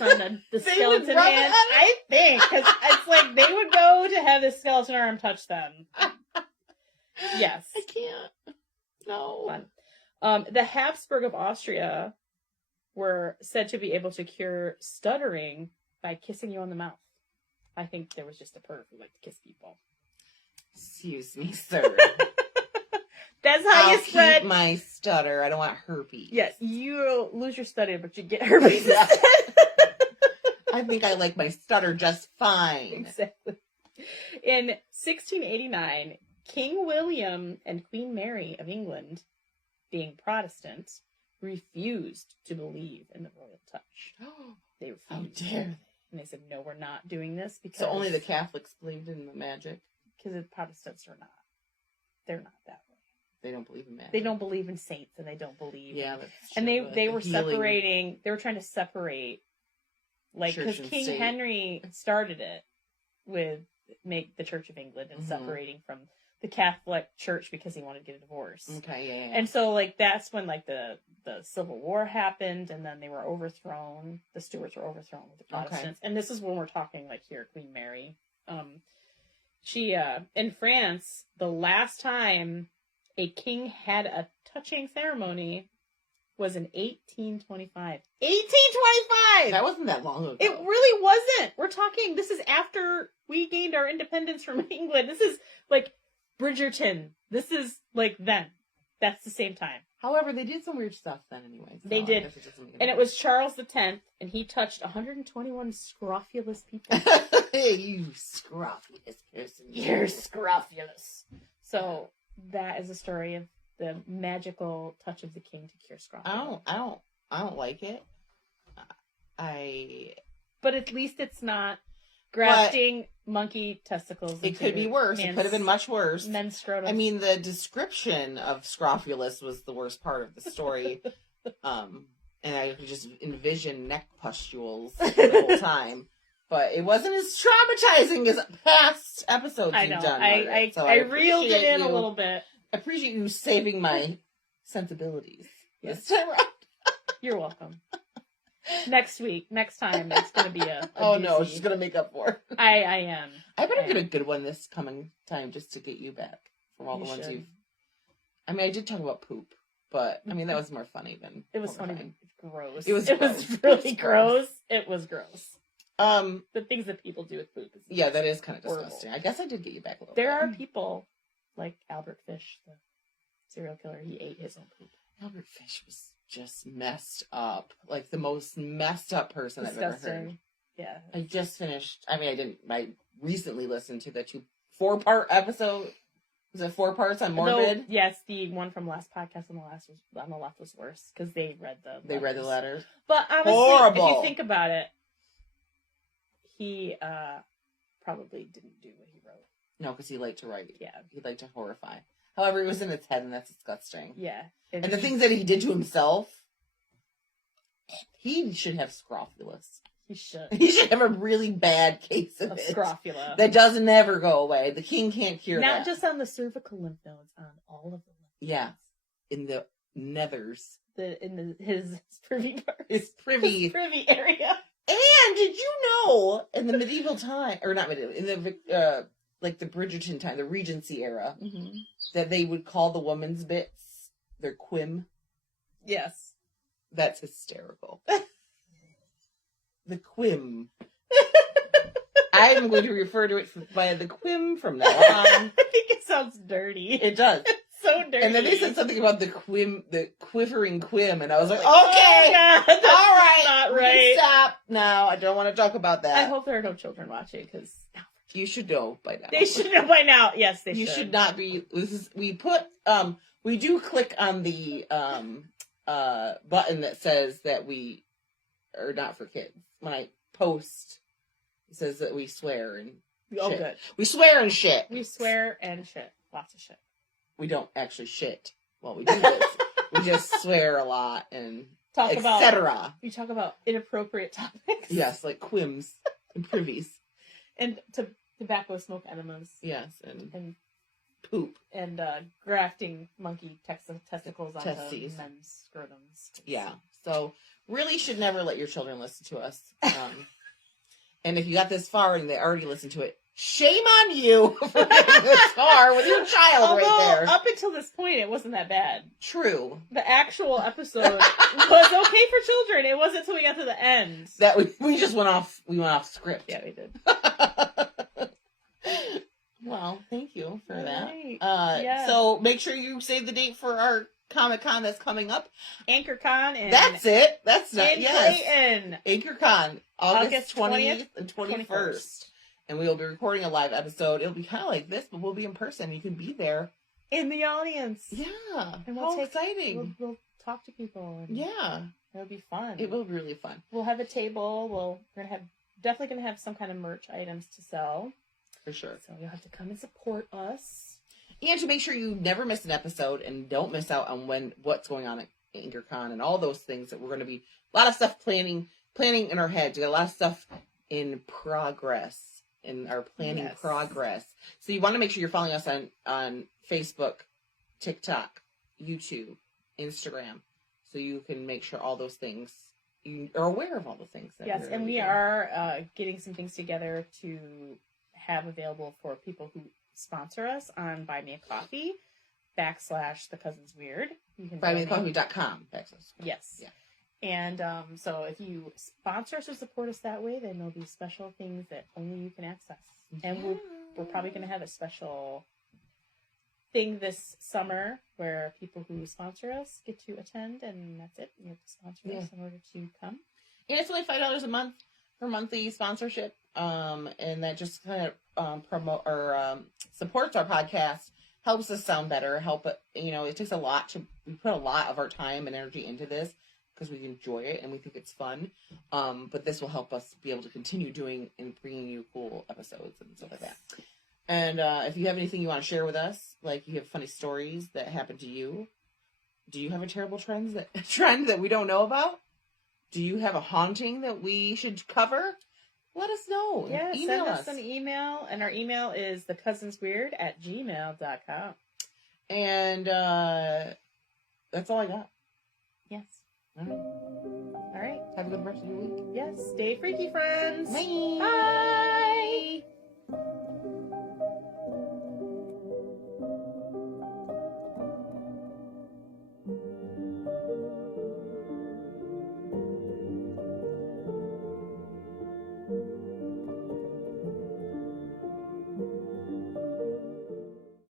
on the skeleton hand. I think, because it's like they would go to have the skeleton arm touch them. Yes. I can't. No. Fun. The Habsburg of Austria were said to be able to cure stuttering by kissing you on the mouth. I think there was just a perv who liked to kiss people. Excuse me, sir. That's how you spread my stutter. I don't want herpes. Yes, you lose your stutter, but you get herpes. I think I like my stutter just fine. Exactly. In 1689, King William and Queen Mary of England, being Protestant, refused to believe in the royal touch. They refused. How dare they? And they said, no, we're not doing this because... So only the Catholics believed in the magic? Because the Protestants are not. They're not that way. They don't believe in magic. They don't believe in saints, and they don't believe... Yeah, that's true. And they were separating... They were trying to separate... Like, because King Henry started it with... Make the Church of England and separating from the Catholic Church because he wanted to get a divorce. Okay, yeah. And so, like, that's when, like, the Civil War happened, and then they were overthrown. The Stuarts were overthrown with the Protestants. Okay. And this is when we're talking, like, here, Queen Mary. She, in France, the last time a king had a touching ceremony was in 1825. 1825! That wasn't that long ago. It really wasn't. We're talking, this is after we gained our independence from England. This is, like, Bridgerton. This is, like, then. That's the same time. However, they did some weird stuff then anyway. So they did. And it was Charles X, and he touched 121 scrofulous people. You scrofulous person. You're scrofulous. So, that is a story of the magical touch of the king to cure scrofula. I don't like it. But at least it's not grafting monkey testicles. It could be worse. It could have been much worse. Men's scrotum. I mean, the description of scrofulous was the worst part of the story. And I could just envision neck pustules the whole time. But it wasn't as traumatizing as past episodes you've done. I reeled it in a little bit. I appreciate you saving my sensibilities this time around. You're welcome. Next time, it's going to be a oh, no, she's going to make up for it. I am. I better get a good one this coming time just to get you back from all the ones you've... I mean, I did talk about poop, but, I mean, that was more funny than... It was funny, but gross. It was really gross. It was gross. The things that people do with poop. Yeah, that is kind of disgusting. I guess I did get you back a little bit. There are people, like Albert Fish, the serial killer, he ate his own poop. Albert Fish was just messed up. Like, the most messed up person I've ever heard. Yeah. I just finished... I recently listened to the 4-part episode. Was it 4 parts on Morbid? No, yes, the one from last podcast on the left was worse, because they read the letters. They read the letters. But honestly, horrible. If you think about it, he probably didn't do what he wrote. No, because he liked to write. Yeah. He liked to horrify. However, it was in his head, and that's disgusting. Yeah. And the things that he did to himself, he should have scrofulous. He should. He should have a really bad case of it. Scrofula. That doesn't ever go away. The king can't cure that. Not just on the cervical lymph nodes, on all of the lymph nodes. Yeah. In the nethers. His privy part. His privy area. And did you know, in the medieval time, or not medieval, in the, like the Bridgerton time, the Regency era, that they would call the woman's bits their quim? Yes. That's hysterical. The quim. I'm going to refer to it by the quim from now on. I think it sounds dirty. It does. It's so dirty. And then they said something about the quivering quim, and I was like, okay, oh God, all right, not right. Stop now. I don't want to talk about that. I hope there are no children watching, because you should know by now. They should know by now. Yes, they should. You should not be. We do click on the button that says that we are not for kids. When I post, it says that we swear and shit. Good. We swear and shit. We swear and shit. Lots of shit. We don't actually shit while we do this. We just swear a lot and etc. We talk about inappropriate topics. Yes, like quims and privies. And tobacco smoke enemas. Yes, and poop. And grafting monkey testicles onto testes. men's scrotums. Yeah. So really should never let your children listen to us. And if you got this far and they already listened to it, shame on you for getting this far with your child right there. Up until this point, it wasn't that bad. True. The actual episode was okay for children. It wasn't until we got to the end that we just went off. We went off script. Yeah, we did. Well, thank you for that. Right. Yes. So make sure you save the date for our Comic-Con that's coming up. AnchorCon and that's it. That's not Clayton. AnchorCon, August 20th and 21st. And we will be recording a live episode. It'll be kind of like this, but we'll be in person. You can be there in the audience. Yeah, and how exciting! We'll talk to people. And yeah, it'll be fun. It will be really fun. We'll have a table. We're definitely gonna have some kind of merch items to sell for sure. So you'll have to come and support us. And to make sure you never miss an episode and don't miss out on what's going on at AnchorCon and all those things that we're going to be a lot of stuff planning in our heads. We got a lot of stuff in progress, in our planning progress. So you want to make sure you're following us on Facebook, TikTok, YouTube, Instagram, so you can make sure all those things you are aware of all the things. That yes, and we are getting some things together to have available for people who sponsor us on Buy Me a Coffee / thecousinsweird. You can buymeacoffee.com. Yes. Yeah. And so if you sponsor us or support us that way, then there'll be special things that only you can access. And we're probably going to have a special thing this summer where people who sponsor us get to attend, and that's it. You have to sponsor us in order to come. And it's only $5 a month for monthly sponsorship. And that just kind of promote or supports our podcast, helps us sound better. It takes a lot we put a lot of our time and energy into this because we enjoy it and we think it's fun. But this will help us be able to continue doing and bringing you cool episodes and stuff like that. And if you have anything you want to share with us, like you have funny stories that happened to you, do you have a terrible trend that we don't know about? Do you have a haunting that we should cover? Let us know. Yeah, send us an email, and our email is thecousinsweird@gmail.com. And that's all I got. Yes. All right. Have a good rest of your week. Yes. Stay freaky, friends. Bye. Bye.